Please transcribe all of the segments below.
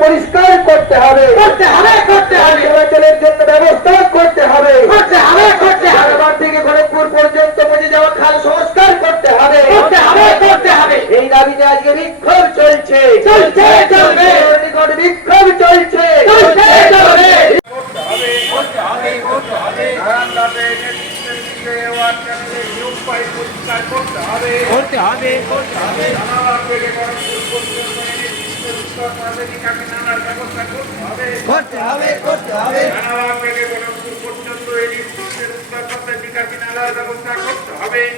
পরিষ্কার করতে হবে। করতে হবে করতে হবে। চলাচলের জন্য ব্যবস্থা করতে হবে। করতে হবে করতে হবে। কারবার থেকে খড়গপুর পর্যন্ত পৌঁছে যাওয়া খাল সংস্কার করতে হবে। করতে হবে করতে হবে। এই দাবিতে আজকে বিক্ষোভ চলছে চলছে, চলবে। নিকট বিক্ষোভ চলছে চলছে চলবে করতে হবে করতে হবে। করতে হবে করতে হবে।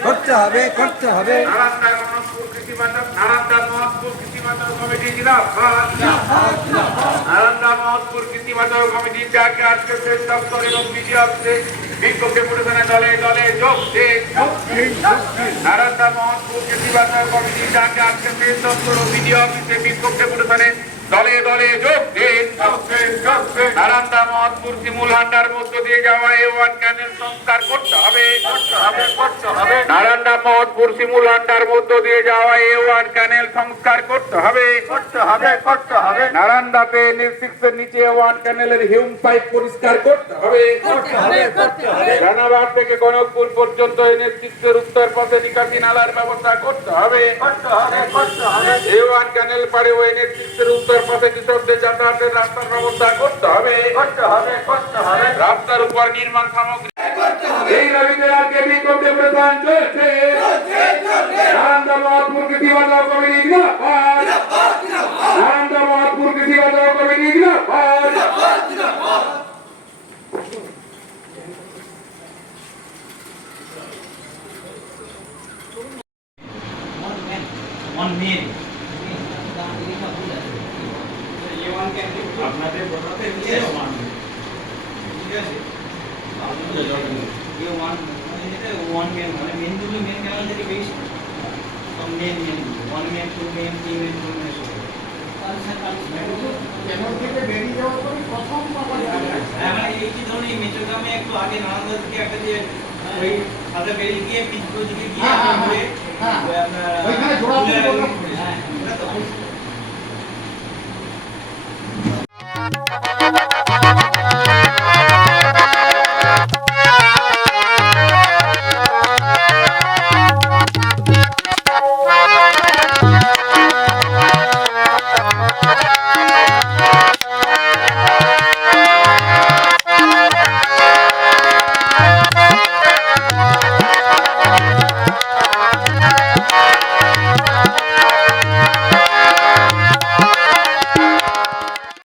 করতে হবে করতে হবে। নারায়ণদা মহৎপুর কৃষি বাজার কমিটির ডাকে আজকে শেষ দপ্তর এবং অফিসে বিক্ষোভে দলে দলে যোগ দিন মহৎপুর কৃষি বাজার কমিটি ডাকে আজকে শেষ দপ্তর বিডিও অফিসে বিক্ষোভে প্রদর্শনে দলে দলে যোগ দিন। নারায়ণদা মহৎপুর শিমুল হান্ডার মধ্য দিয়ে যাওয়া এ ওয়ান ক্যানেল সংস্কার করতে হবে। নারায়ণদা মহৎপুর শিমুল হান্ডার মধ্য দিয়ে যাওয়া সংস্কার করতে হবে। নির্সিক্সের নিচে ওয়ান হিউম পাইপ পরিষ্কার করতে হবে। থেকে গণকপুর পর্যন্ত উত্তর পথে নিকাশি নালার ব্যবস্থা করতে হবে করতে হবে করতে হবে এ ওয়ান ক্যানেল পাড়ে ও এনএসসিক্সের উত্তর পথে কৃষকদের যাতায়াতের রাস্তার ব্যবস্থা করতে হবে। করতে হবে করতে হবে। রাস্তার উপর নির্মাণ সামগ্রী। এই প্রধান চলছে। মহাপুর কৃষি বাজার মহাপুর কৃষি বাজার মেন। আপনাদের কথাতে মিলে ওয়ান ঠিক আছে ये वन वन मेन মানে মেন দুটো মেন ক্যানেল থেকে বেশি সব main main one main two main three main four main হ্যাঁ মানে এই কি ধরনের মেচোগ্রামে একটু আগে নানান্দা থেকে একটা যে ওই সাথে বেরিয়ে গিয়ে পিছপুর দিকে গিয়ে হ্যাঁ, হ্যাঁ, ঘুরে হ্যাঁ। ওই আপনার ওইখানে